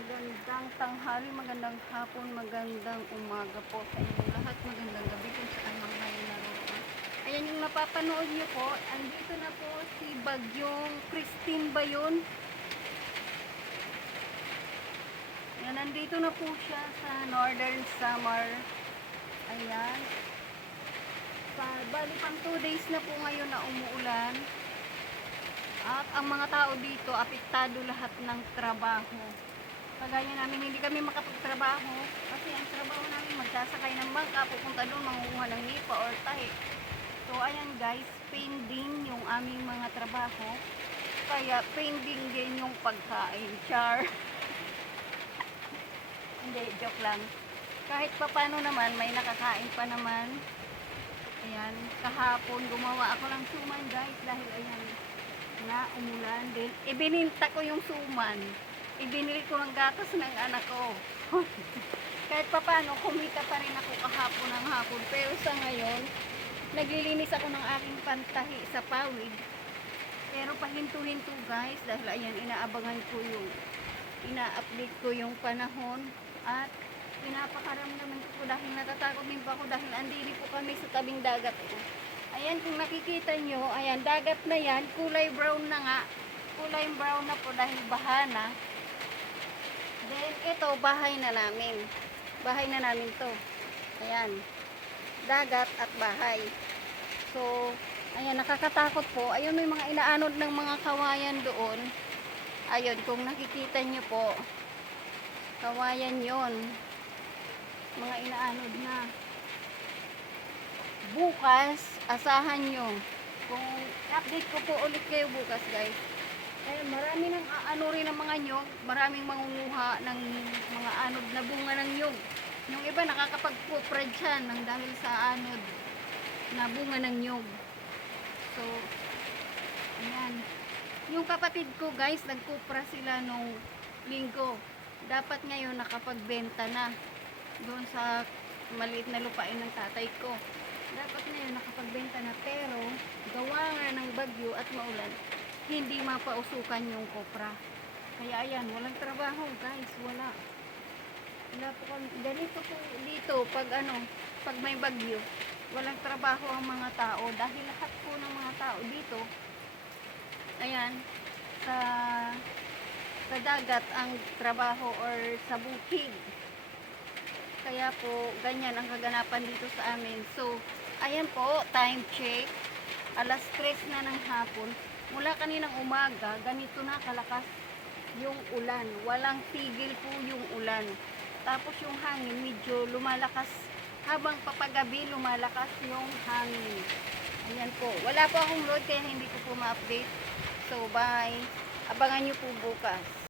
Magandang tanghali, magandang hapon, magandang umaga po sa inyo lahat. Magandang gabi kung saan man kayo naroon. Ayan yung napapanood nyo po. Andito na po si Bagyong Christine ba yun? Ayan, nandito na po siya sa Northern Samar. Ayan. Bali pang 2 days na po ngayon na umuulan. At ang mga tao dito, apektado lahat ng trabaho. Kagaya namin, hindi kami makapagtrabaho kasi ang trabaho namin magsasakay ng bangka, pupunta doon, mangunguha ng nipa or tahi. So ayan guys, pending yung aming mga trabaho, kaya pending din yung pagkain. Char. Hindi, joke lang. Kahit papano naman, may nakakain pa naman. Ayan, kahapon gumawa ako ng suman guys dahil ayan na umulan din. Ibininta ko yung suman. Ibinili ko ng gatas ng anak ko. Kahit papano, kumita pa rin ako kahapon ng hapon. Pero sa ngayon, naglilinis ako ng aking pantahi sa pawid. Pero pahinto-hinto guys, dahil ayan, ina-update ko yung panahon. At pinapakaramdaman ko dahil natatakot din pa ako dahil andili po kami sa tabing dagat. Ayan, kung nakikita nyo, ayan, dagat na yan, kulay brown na nga. Kulay brown na po dahil baha na. Then, ito, bahay na namin. Bahay na namin to. Ayan. Dagat at bahay. So, ayan, nakakatakot po. Ayun, may mga inaanod ng mga kawayan doon. Ayun, kung nakikita nyo po, kawayan yon, mga inaanod na. Bukas, asahan nyo. Kung update ko po ulit kayo bukas, guys. Eh, marami nang ano rin ng mga nyog, maraming mangunguha ng mga anod na bunga ng nyog. Yung iba nakakapag-kupra dyan ng dahil sa anod na bunga ng nyog. So, ayan. Yung kapatid ko guys, nagkupra sila nung linggo. Dapat ngayon nakapagbenta na doon sa maliit na lupain ng tatay ko. Dapat ngayon nakapagbenta na, pero gawa nga ng bagyo at maulan, hindi mapausukan yung kopra. Kaya ayan, walang trabaho guys, wala po ganito po dito pag pag may bagyo, walang trabaho ang mga tao dahil lahat po ng mga tao dito, ayan, sa dagat ang trabaho or sa bukid. Kaya po ganyan ang kaganapan dito sa amin. So ayan po, time check, alas 3 na ng hapon. Mula kaninang umaga, ganito na kalakas yung ulan. Walang tigil po yung ulan. Tapos yung hangin, medyo lumalakas. Habang papagabi, lumalakas yung hangin. Ayan po. Wala po akong load, kaya hindi ko po ma-update. So, bye. Abangan nyo po bukas.